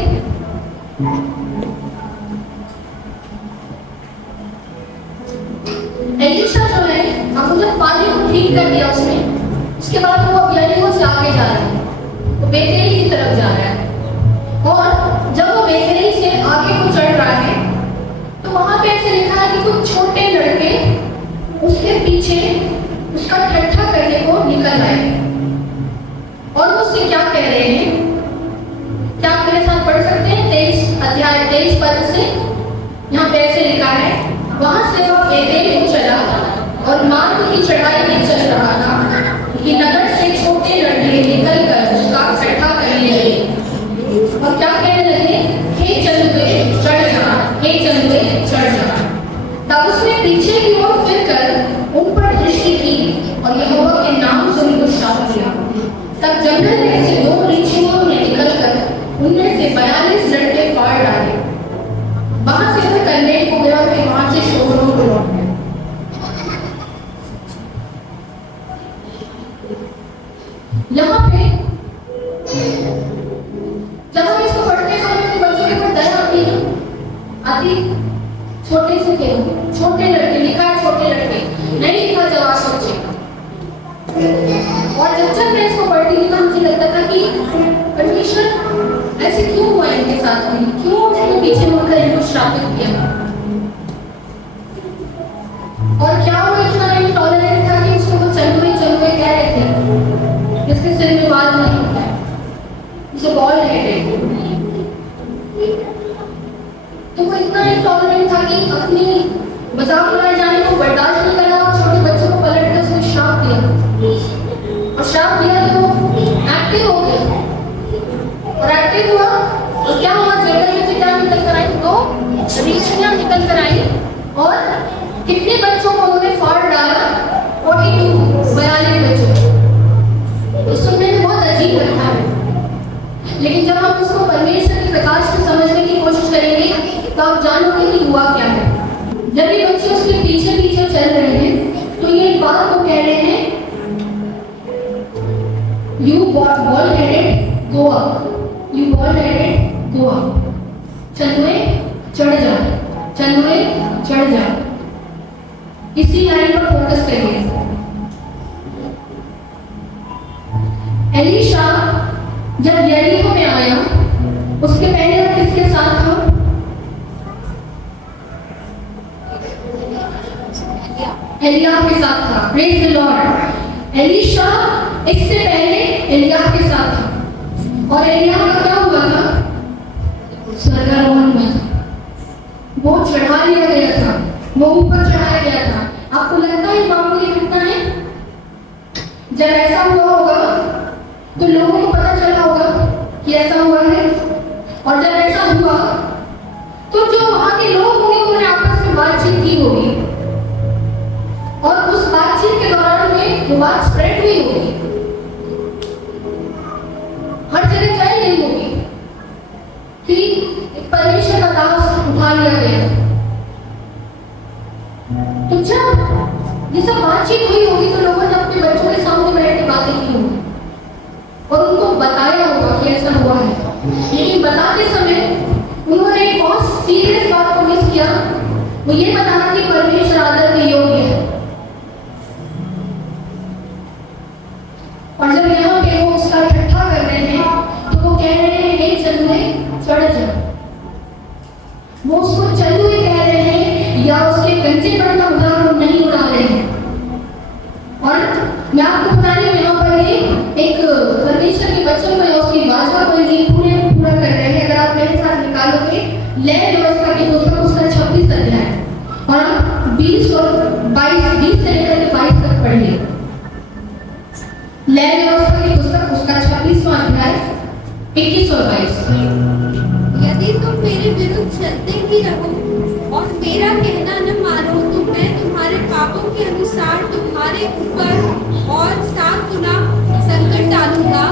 एलीशा जो है, हमने जब पानी को ठीक कर दिया उसमें, उसके बाद वो अब यरीहो से आगे जा रहा है, वो बेतेल की तरफ जा रहा है। और जब वो बेतेल से आगे को चढ़ रहा है तो वहां पे ऐसे लिखा है कि कुछ छोटे लड़के उसके पीछे उसका ठट्ठा करने को निकल आए और उससे क्या कह रहे हैं? क्या आप मेरे साथ पढ़ सकते हैं? 23 अध्याय 23 पद से वहां से वह बेतेल को चला और मार्ग की चढ़ाई में चल रहा था कि नगर से छोटे लड़के निकलकर उसका इकट्ठा करने लगे और क्या कहने लगे, हे चंदुए चढ़ जा, हे चंदुए चढ़ जा। तब उसने पीछे की ओर फिरकर उन पर दृष्टि की और यहोवा के नाम से उनको शाप किया। तब जंगल में से 2 ऋषियों ने निकलकर उनमें से 42 लड़के फाड़ डाले। वहां से वह करनेल को गया, फिर वहां से शोरों को लौट गया। यहाँ पे जब हम इसको पढ़ते हैं तो बच्चों के ऊपर दया आती छोटे से के छोटे लड़के लिखा है, छोटे लड़के नहीं लिखा जवाब सोचे। और जब मैं इसको पढ़ती थी तो मुझे लगता था कि परमेश्वर ऐसे क्यों हुआ इनके साथ में, क्यों उन्होंने पीछे मुड़कर इनको श्रापित किया, और क्या वो इतना इनटॉलरेंट था कि उसको वो चंदुए चंदुए कह रहे थे, इसके सिर में बाल नहीं होता है, इसे बॉल हेडेड। तो वो इतना इनटॉलरेंट था कि अपनी मजाक उड़ाए जाने को बर्दाश्त नहीं करना और छोटे बच्चों को पलट कर उसको श्राप दिया। और श्राप दिया तो एक्टिव हो गया, और एक्टिव हुआ तो क्या हुआ, जंगल में से क्या निकल कर आई, तो ऋषियां निकल कर आई और कितने बच्चों को उन्होंने फाड़ डाला, 42 बच्चों। तो सुनने में बहुत अजीब लगता है, लेकिन जब हम उसको परमेश्वर के प्रकाश को समझने की कोशिश करेंगे तो आप जानोगे कि हुआ क्या है। जब ये बच्चे उसके पीछे पीछे चल रहे हैं तो ये बात को कह रहे हैं, you ball headed go up, you ball headed go up, चंदुए चढ़ जा, चंदुए चढ़ जा। इसी लाइन पर फोकस करिए। एलीशा जब यरीहो में आया, उसके पहले वो किसके साथ था, एलियाह के साथ था। Praise the Lord. एलीशा इससे पहले एलियाह के साथ था, और एलियाह का क्या हुआ था, स्वर्गारोहण हुआ था, वो चढ़ा लिया गया था, वो ऊपर चढ़ाया गया था। आपको लगता है मामूली घटना है? जब ऐसा हुआ होगा तो लोगों को पता चला होगा कि ऐसा हुआ है, और जब ऐसा हुआ तो जो वहां के लोग होंगे उन्होंने आपस में बातचीत की होगी, और उस बातचीत के दौरान में वो बात स्प्रेड हुई होगी, हर जगह फैल गई होगी कि एक परमेश्वर का दास उठा लिया गया। तो जब ये सब बातचीत हुई होगी तो लोगों ने अपने बच्चों के सामने बैठ के बातें की होंगी और उनको बताया होगा कि ऐसा हुआ है। लेकिन बताते समय उन्होंने एक बहुत सीरियस बात को मिस किया, वो ये बताना कि परमेश्वर आदर के योग्य है। और जब यहाँ पे वो उसका इकट्ठा कर रहे हैं तो वो कह रहे हैं, हे चंदुए चढ़ जा। वो उसको चंदुए कह रहे हैं या उसके कंचेपन का उदाहरण नहीं उड़ा रहे हैं। और मैं आपको बता रही हूँ, यहाँ पर एक परमेश्वर के बच्चों को या उसकी भाषा को ये पूरा कर रहे हैं। अगर आप मेरे साथ निकालोगे लय व्यवस्था की पुस्तक, उसका 26 अध्याय, और आप 20 से लेकर के 22 तक पढ़िए। लय व्यवस्था की पुस्तक उसका 26वां अध्याय 21 और 22। यदि तुम मेरे विरुद्ध चलते ही रहो और मेरा कहना न मानो तो मैं तुम्हारे पापों के अनुसार तुम्हारे ऊपर और 7 गुना संकट डालूंगा,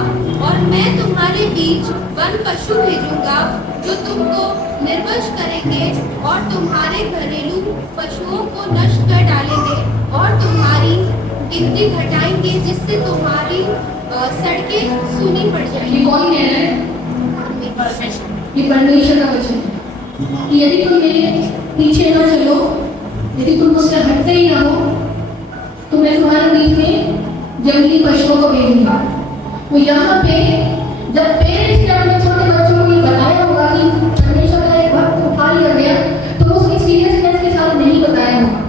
और मैं तुम्हारे बीच वन पशु भेजूंगा जो तुमको निर्वंश करेंगे और तुम्हारे घरेलू पशुओं को नष्ट कर डालेंगे और तुम्हारी गिनती घटाएंगे, जिससे तुम्हारी सड़कें सूनी पड़ जाएंगी। ये कौन कह रहा है? ये परमेश्वर का वचन है कि यदि तुम मेरे पीछे ना चलो, यदि तुम मुझसे हटते ही ना हो, तो मैं तुम्हारे बीच में जंगली पशुओं को भेजूंगा। तो यहाँ पे जब पेरेंट्स ने अपने छोटे बच्चों को ये बताया होगा कि परमेश्वर का एक भक्त उठा लिया गया, तो उसकी सीरियसनेस के साथ नहीं बताया होगा।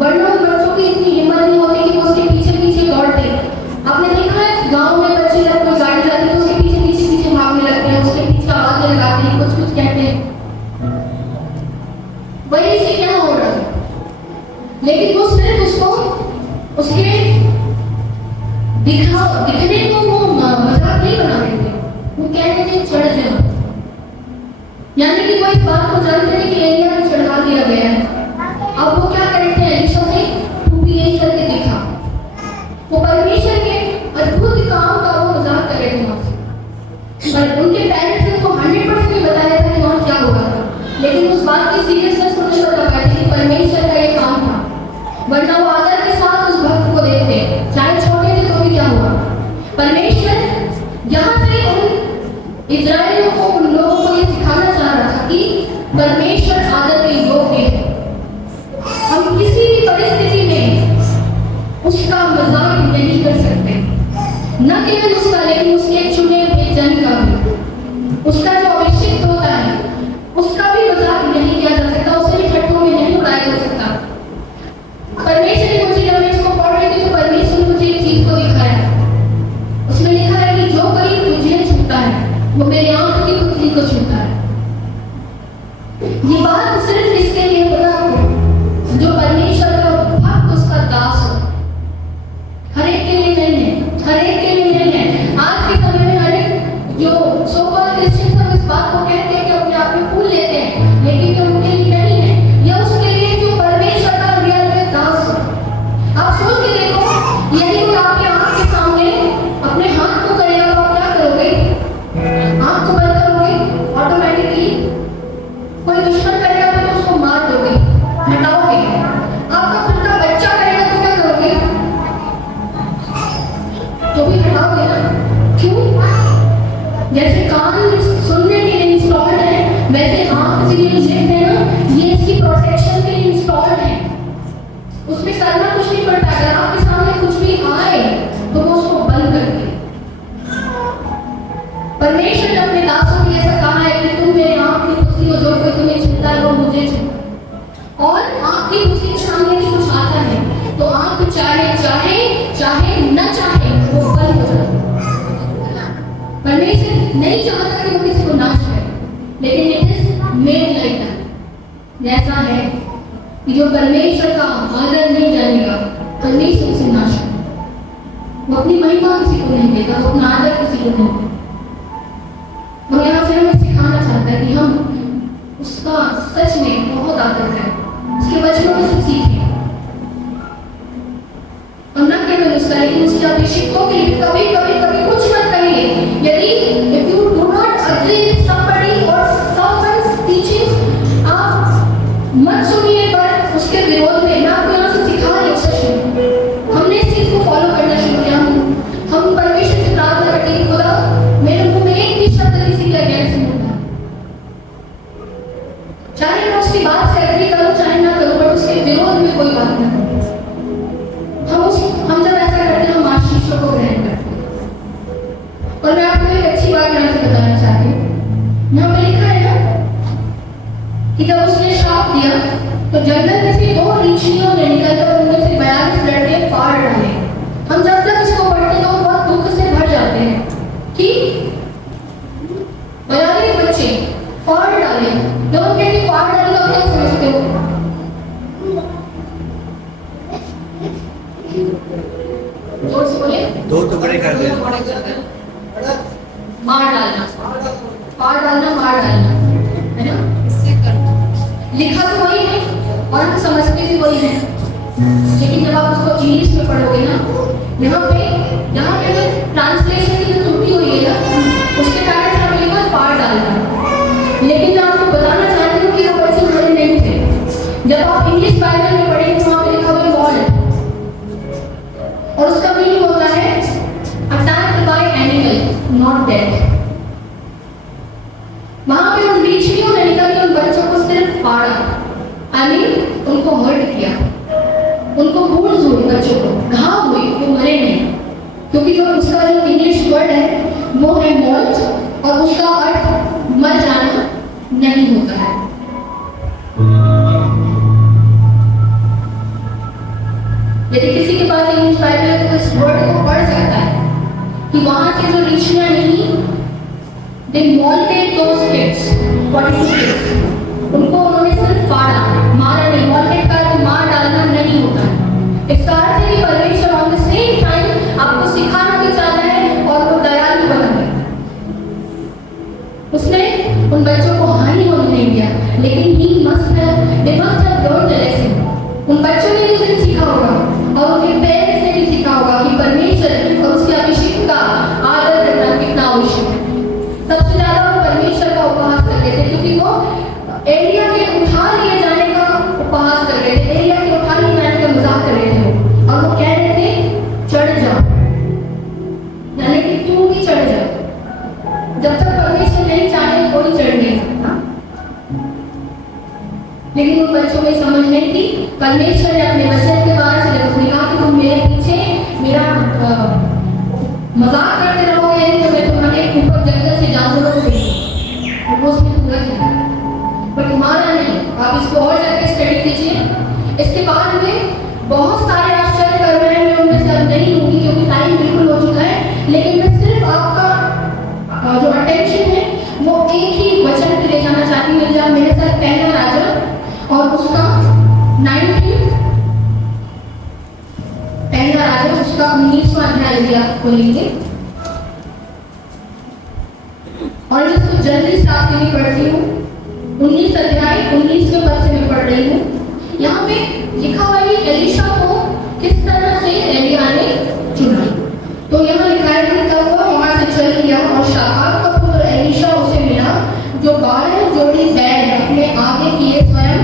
वरना उन बच्चों की इतनी हिम्मत नहीं होती कि वो उसके पीछे पीछे दौड़ते। आपने देखा है गाँव में बच्चे जब कोई गाड़ी जाती है तो उसके पीछे पीछे भागने लगते हैं, उसके पीछे आवाजें लगाते हैं, कुछ कहते हैं। वही से क्या हो रहा है, लेकिन वो सिर्फ उसको उसके दिखने को वो मजाक नहीं बना रहे थे, वो कह रहे थे चढ़ जाओ। यानी कि वो इस बात को जानते थे कि एलिया को चढ़ा दिया गया है। अब वो क्या करते हैं, एलीशा से तू भी यही करके दिखा। वो परमेश्वर के अद्भुत काम का वो मजाक कर रहे थे वहां। पर उनके पेरेंट्स ने उनको 100% नहीं बताया था कि वहां क्या होगा, लेकिन उस बात की सीरियसनेस को नहीं बता पाए थे कि परमेश्वर का ये काम था। वरना वो आदर के साथ उस भक्त को देखते, चाहे छोटे थे तो भी क्या हुआ। परमेश्वर यहाँ से उन इजराइलियों को, उन लोगों को ये सिखाना चाह रहा था कि परमेश्वर आदर के योग्य है। हम किसी भी परिस्थिति में उसका मजाक नहीं कर सकते, न केवल उसका लेकिन उसके चुने हुए जन का भी, उसका जो अभिषिक्त होता है उसका भी मजाक नहीं किया जा सकता, उसे भी ठट्ठों में नहीं उड़ाया जा सकता। परमेश्वर ने मुझे, जब मैं इसको पढ़ रही थी तो परमेश्वर ने मुझे एक चीज को दिखाया। उसमें लिखा है कि जो कोई तुझे छूता है वो मेरे आंख की पुतली को छूता है। ये बात सिर्फ इसके लिए पता हो जो परमेश्वर का भक्त, उसका दास हो। हर एक के लिए नहीं है, हर एक के लिए नहीं है। आज के समय में हर एक जो सो कॉल्ड क्रिश्चियन सब इस बात को कहते हैं कि अपने आप में फूल लेते हैं, लेकिन ये उनके लिए नहीं है। यह उसके लिए जो परमेश्वर का रियल में दास हो। आप सोच के देखो, यदि कोई आपके आंख के सामने अपने हाथ को करेगा तो आप क्या करोगे? आंख को बंद करोगे ऑटोमेटिकली। कोई दुश्मन करेगा तो उसको मार दोगे, हटाओगे। आपका खुद का बच्चा करेगा तो क्या करोगे? तो भी हटाओगे ना। क्यों? जैसे कान सुनने के लिए इंस्टॉल्ड है, वैसे आंख जो ये देखते हैं ना, ये इसकी प्रोटेक्शन के लिए इंस्टॉल्ड है। उसमें करना कुछ नहीं पड़ता। अगर आपके सामने कुछ भी आए तो वो उसको बंद कर दे। परमेश्वर ने अपने दासों को ऐसा कहा है कि तुम मेरे आंख की पुतली हो, जो कोई तुम्हें छूता है वो मुझे छूता। और आंख की पुतली के सामने भी कुछ आता है तो आंख चाहे चाहे चाहे न चाहे वो बंद हो जाए। परमेश्वर नहीं चाहता कि वो किसी को नाश करे, लेकिन it is made like that. जैसा है कि जो परमेश्वर का आदर नहीं जानेगा, परमेश्वर उसे नाश करे। वो अपनी महिमा किसी को नहीं देगा, वो अपना आदर किसी को नहीं देगा। वो यहाँ से हमें सिखाना चाहता है कि हम उसका सच में बहुत आदर करें, उसके वचनों में से सीखें। और न केवल उसका, लेकिन उसके अभिषेकों के लिए कभी कभी कभी कुछ मत कहिए। यदि if you do not agree with somebody or someone's teachings, आप मत सुनिए, पर उसके विरोध में। मैं आपको यहाँ से सिखा रही हूँ सच में। हमने इस चीज को फॉलो करना शुरू किया। हम परमेश्वर से प्रार्थना करते हैं, खुदा मेरे मुंह में एक भी शब्द किसी के अगेंस्ट नहीं होता। चाहे मैं उसकी बात से एग्री करूं चाहे ना करूं, पर उसके विरोध में कोई बात ना करूं। हम जब ऐसा करते हैं हम आशीषों को ग्रहण करते हैं। और मैं आपको एक अच्छी बात यहाँ से बताना चाहती हूँ। यहाँ पे लिखा है ना कि जब उसने श्राप दिया तो जंगल में से 2 ऋषियों ने निकलकर उनमें से 42 लड़के फाड़ डाले। हम जब तक इसको पढ़ते तो बहुत दुख से भर जाते हैं कि 42 बच्चे फाड़ डाले। जब हम कहते फाड़ डाले तो क्या समझते हो? जोर से बोले। 2 टुकड़े कर दे, मार डालना, फाड़ डालना, मार डालना, है ना? लिखा तो वही है और हम समझते भी वही है, लेकिन जब आप उसको इंग्लिश में पढ़ोगे ना, यहाँ पे जो ट्रांसलेशन की जो त्रुटि हुई है ना, उसके कारण से हमें लिखा फाड़ डालना। लेकिन मैं आपको बताना चाहती हूँ कि वो बच्चे बड़े नहीं थे। जब आप इंग्लिश बाइबल में पढ़ेंगे तो वहाँ पे लिखा हुआ वॉल, और उसका मीनिंग होता है attacked by animal not dead. वहां पे उन ऋषियों ने निकल के उन बच्चों को सिर्फ फाड़ा, आई मीन उनको हर्ट किया, उनको वुंड्स हुए, बच्चों को घाव हुए, वो मरे नहीं। क्योंकि जो उसका जो इंग्लिश वर्ड है वो है मौत, और उसका अर्थ मर जाना नहीं होता है। यदि किसी के पास इंग्लिश बाइबल है तो इस वर्ड को पढ़ सकता है कि वहां से जो ऋषियां नहीं, they molted those kids, 42 kids, उनको उन्होंने सिर्फ फाड़ा, मारा नहीं। मॉल्टेड का तो मार डालना नहीं they must have learned the lesson. उन बच्चों ने भी उस दिन सीखा होगा और उनके पेरेंट्स ने भी सीखा होगा कि परमेश्वर और उसके अभिषेक का आदर करना कितना आवश्यक है। सबसे ज्यादा वो परमेश्वर का उपहास करते थे, क्योंकि वो एलिया के उठा लिए जाने का उपहास कर रहे थे, एलिया के उठा लिए जाने का मजाक कर रहे थे और वो कह रहे थे चढ़ जा, यानी कि तू भी चढ़ जा। जब तक परमेश्वर नहीं चाहे कोई चढ़ नहीं सकता। लेकिन उन बच्चों में समझ नहीं थी। परमेश्वर ने अपने वचन के द्वारा से जब कहा कि तुम मेरे पीछे मेरा मजाक करते रहोगे तो मैं तुम्हारे ऊपर जंगल से जानवरों को भेजूंगा, वो उसमें पूरा किया। पर तुम्हारा नहीं। आप इसको और जाकर स्टडी कीजिए। इसके बाद में बहुत सारे आश्चर्य कर रहे हैं, मैं उनमें से अब नहीं होंगी क्योंकि टाइम बिल्कुल हो चुका है। लेकिन मैं सिर्फ आपका जो अटेंशन है वो एक ही वचन पे ले जाना चाहती हूँ। जब मेरे साथ पहला राजा और उसका 19वां अध्याय भी आप खोलेंगे और इसको जल्दी से आपके लिए पढ़ती हूँ। 19 अध्याय 19वें पद से मैं पढ़ रही हूँ। यहाँ पे लिखा हुआ है एलीशा को किस तरह से एलिया ने चुना। तो यहाँ लिखा है कि तब वो वहां से चल गया और शाफात का पुत्र एलीशा उसे मिला, जो 12 जोड़ी बैल अपने आगे किए स्वयं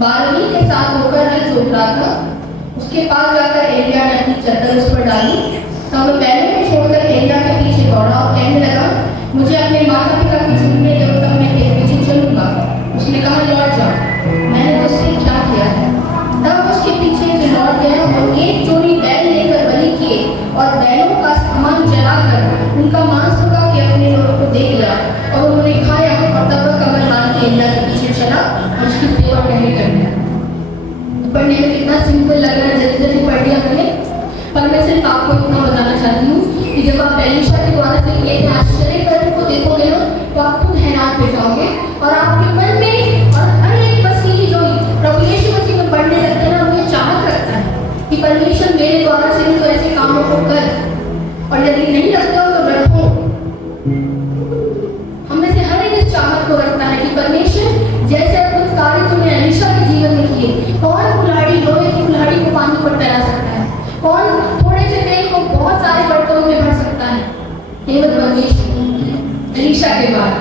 12वीं के साथ होकर हल जोत रहा था। उसके पास जाकर एलिया ने अपनी चद्दर उस पर डाली। तब वो बैलों को छोड़कर एलिया के पीछे दौड़ा और कहने लगा, मुझे अपने माता पिता की चुनने दो, तब मैं तेरे पीछे चलूंगा। उसने कहा, लौट जाओ, मैंने तुझसे क्या किया है। तब उसके पीछे से लौट गया और एक जोड़ी बैल लेकर बलि किए और बैलों का सामान जलाकर उनका मांस पका के अपने लोगों को दे दिया और उन्होंने खाया। और तब वह कमर बांध के एलिया के पीछे चला और उसकी सेवा करने कर दिया। पढ़ने में कितना सिंपल लग रहा है, जल्दी जल्दी पढ़ लिया मैंने। पर मैं सिर्फ आपको इतना बताना चाहती हूँ कि जब आप एलीशा के द्वारा से ये आश्चर्य कर्म को देखोगे ना तो आप खुद हैरान हो जाओगे और आपके मन में और हर एक मसीही जो प्रभु यीशु मसीह में पढ़ने लगते हैं ना, वो ये चाहत रखता है कि परमेश्वर मेरे द्वारा से भी तो ऐसे कामों को कर, और यदि नहीं रखते हो तो रखो। हमें से हर एक इस चाहत को रखता है कि परमेश्वर जैसे अद्भुत कार्य तुमने एलीशा के जीवन में किए। कौन कुल्हाड़ी लोहे की कुल्हाड़ी को पानी पर तैरा सकता है? कौन थोड़े से तेल को बहुत सारे बर्तनों में भर सकता है? केवल परमेश्वर एलीशा के बाद।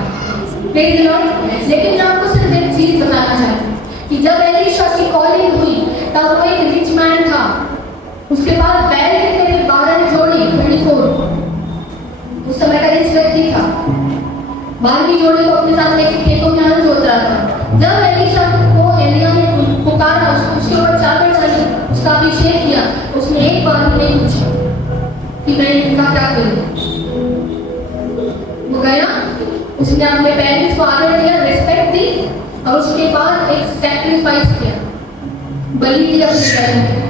लेकिन मैं आपको सिर्फ एक चीज बताना चाहती हूँ कि जब एलीशा की कॉलिंग हुई तब वो एक रिच मैन था। उसके बाद बैल कितने थे? 12 जोड़ी, 24। उस समय का रिच व्यक्ति था। 12वीं जोड़ी को अपने साथ लेके खेतों में हल जोत रहा था। जब एलीशा को एलिया ने पुकारा, उसके ऊपर चादर चढ़ी, उसका अभिषेक किया, उसने एक बार भी नहीं पूछा कि मैं इनका क्या करूं। वो गया, उसने अपने पेरेंट्स को आदर दिया, रिस्पेक्ट दी और उसके बाद एक सैक्रिफाइस किया, बलि दिया अपने पेरेंट्स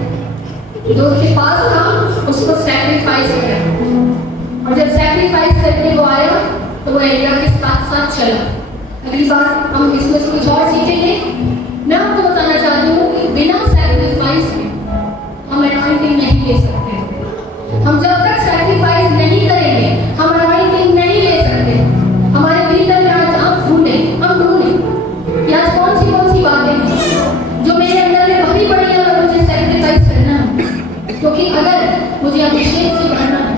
जो उसके पास था, उसको सैक्रिफाइस किया। और जब सैक्रिफाइस करके वो आया तो वो एलिया के साथ साथ चला। अगली बार हम इसमें से कुछ और सीखेंगे। मैं आपको बताना चाहती हूँ कि बिना सैक्रिफाइस के हम अनॉइंटिंग नहीं ले सकते। हम जब तक सैक्रिफाइस नहीं करेंगे हम अनॉइंटिंग नहीं ले सकते। हमारे भीतर में आज हम ढूंढे कि आज कौन सी बातें जो मेरे अंदर में भरी पड़ी है और मुझे सैक्रिफाइस करना है। क्योंकि अगर मुझे अभिषेक से भरना है,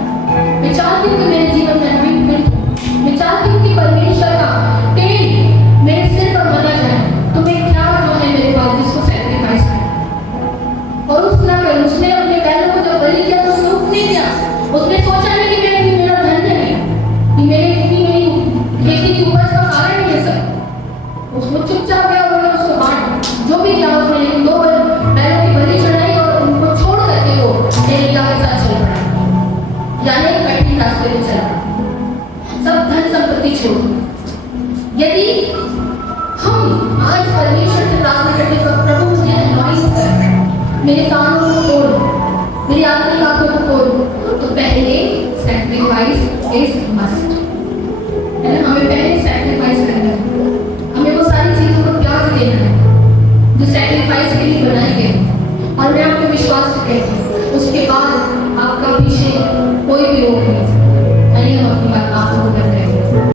मैं चाहती हूँ कि मेरे जीवन में अनॉइंटमेंट, मैं चाहती हूँ कि परमेश्वर का तेल मेरे सिर पर बना जाए, तो मैं क्या जो है मेरे पास जिसको सैक्रिफाइस करूं। और उसने अपने बैलों को जब बलि किया तो उसने उठ नहीं दिया। उसने सोचा नहीं कि मेरा धन है, कि मेरी खेती की उपज का कारण नहीं है सब। उसको चुपचाप गया, उन्होंने उसको बांट जो भी किया उसने, लेकिन 2 बैलों की बलि चढ़ाई और उनको छोड़ करके वो एलिया के साथ चल पड़ा, यानी कठिन रास्ते पे चला, सब धन संपत्ति छोड़। यदि हम आज परमेश्वर से प्रार्थना करते हैं, प्रभु मुझे अनॉइंट कर, मेरे कानों को खोल, मेरी आत्मिक आंखों को खोल, तो पहले सैक्रिफाइस इज मस्ट।